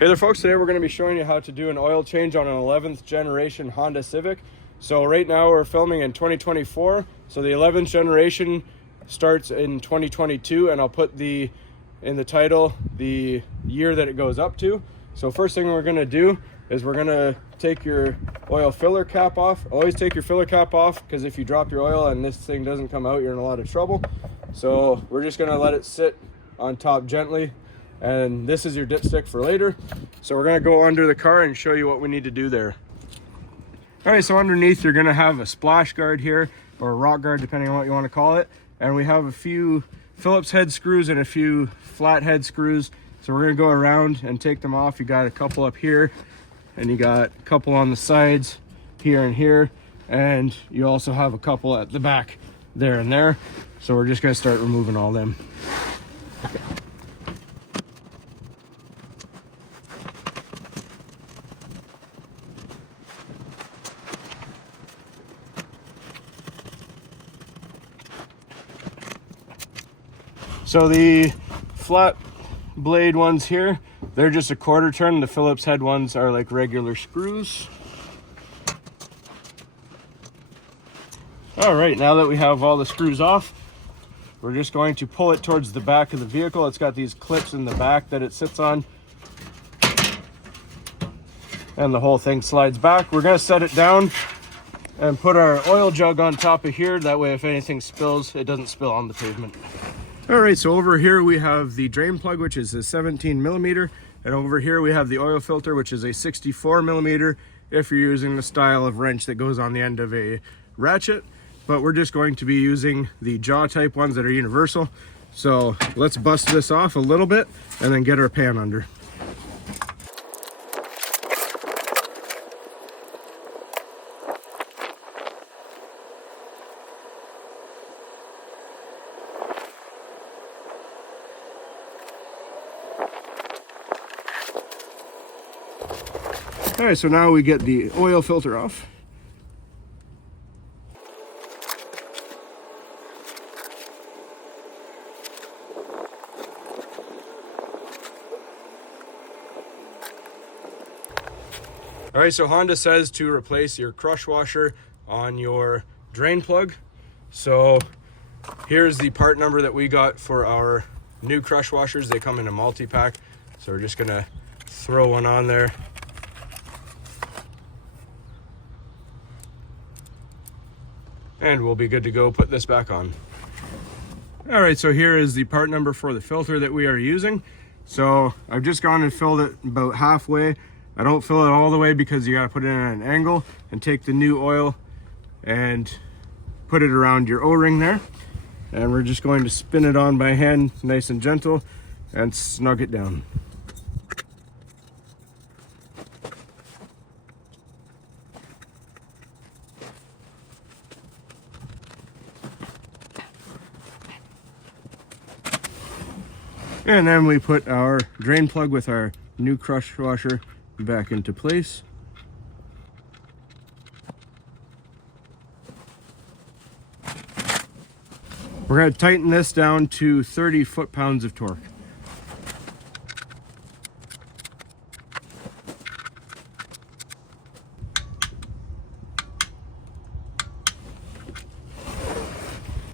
Hey there folks, today we're going to be showing you how to do an oil change on an 11th generation Honda Civic. So right now we're filming in 2024, so the 11th generation starts in 2022, and I'll put in the title the year that it goes up to. So first thing we're going to do is we're going to take your oil filler cap off. Always take your filler cap off, because if you drop your oil and this thing doesn't come out, you're in a lot of trouble. So we're just going to let it sit on top gently. And this is your dipstick for later. So we're gonna go under the car and show you what we need to do there. All right, so underneath you're gonna have a splash guard here, or a rock guard, depending on what you wanna call it. And we have a few Phillips head screws and a few flat head screws. So we're gonna go around and take them off. You got a couple up here, and you got a couple on the sides here and here. And you also have a couple at the back there and there. So we're just gonna start removing all them. So the flat blade ones here, they're just a quarter turn. The Phillips head ones are like regular screws. All right, now that we have all the screws off, we're just going to pull it towards the back of the vehicle. It's got these clips in the back that it sits on, and the whole thing slides back. We're gonna set it down and put our oil jug on top of here. That way if anything spills, it doesn't spill on the pavement. All right, so over here we have the drain plug, which is a 17 millimeter. And over here we have the oil filter, which is a 64 millimeter, if you're using the style of wrench that goes on the end of a ratchet. But we're just going to be using the jaw type ones that are universal. So let's bust this off a little bit and then get our pan under. All right, so now we get the oil filter off. All right, so Honda says to replace your crush washer on your drain plug. So here's the part number that we got for our new crush washers. They come in a multi-pack. So we're just gonna throw one on there. And we'll be good to go. Put this back on. All right, so here is the part number for the filter that we are using. So I've just gone and filled it about halfway. I don't fill it all the way because you gotta put it in at an angle, and take the new oil and put it around your O-ring there. And we're just going to spin it on by hand, nice and gentle, and snug it down. And then we put our drain plug with our new crush washer back into place. We're going to tighten this down to 30 foot-pounds of torque.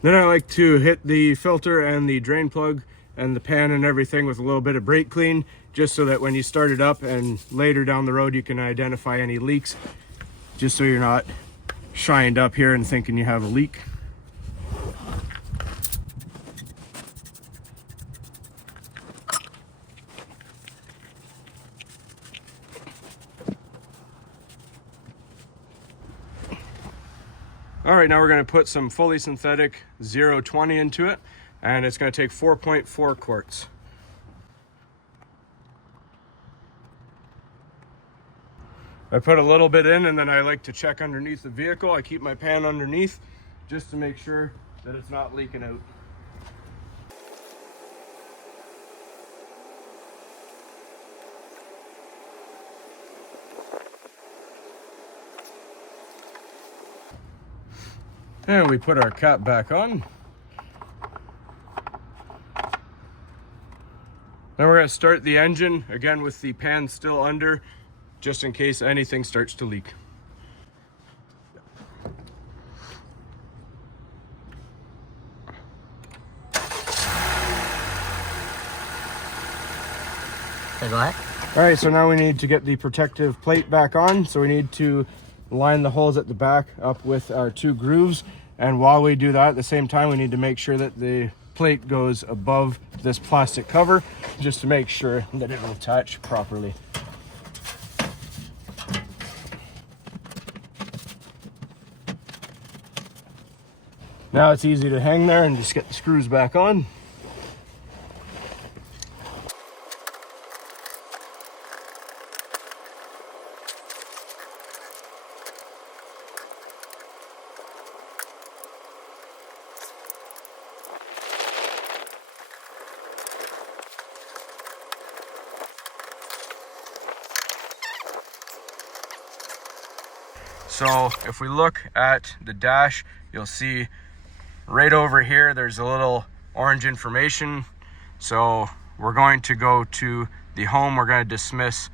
Then I like to hit the filter and the drain plug and the pan and everything with a little bit of brake clean, just so that when you start it up and later down the road you can identify any leaks, just so you're not shined up here and thinking you have a leak. All right, now we're going to put some fully synthetic 020 into it, and it's going to take 4.4 quarts. I put a little bit in, and then I like to check underneath the vehicle. I keep my pan underneath just to make sure that it's not leaking out. And we put our cap back on. Then Then we're going to start the engine, again with the pan still under, just in case anything starts to leak. Say what? All right, so now we need to get the protective plate back on. So we need to line the holes at the back up with our 2 grooves. And while we do that, at the same time, we need to make sure that the plate goes above this plastic cover, just to make sure that it will attach properly. Now it's easy to hang there and just get the screws back on. So if we look at the dash, you'll see right over here, there's a little orange information. So we're going to go to the home. We're going to dismiss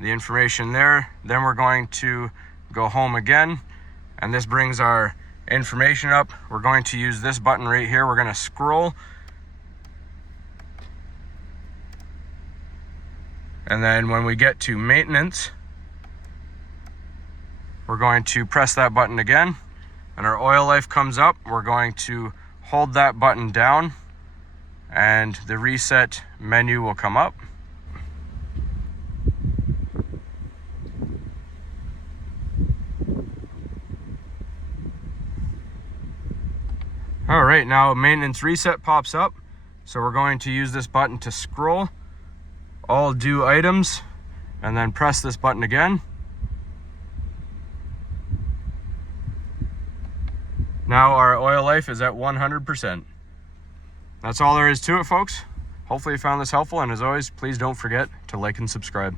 the information there. Then we're going to go home again. And this brings our information up. We're going to use this button right here. We're going to scroll. And then when we get to maintenance, we're going to press that button again, and our oil life comes up. We're going to hold that button down, and the reset menu will come up. All right, now maintenance reset pops up. So we're going to use this button to scroll all due items, and then press this button again. Now our oil life is at 100%. That's all there is to it, folks. Hopefully you found this helpful, and as always, please don't forget to like and subscribe.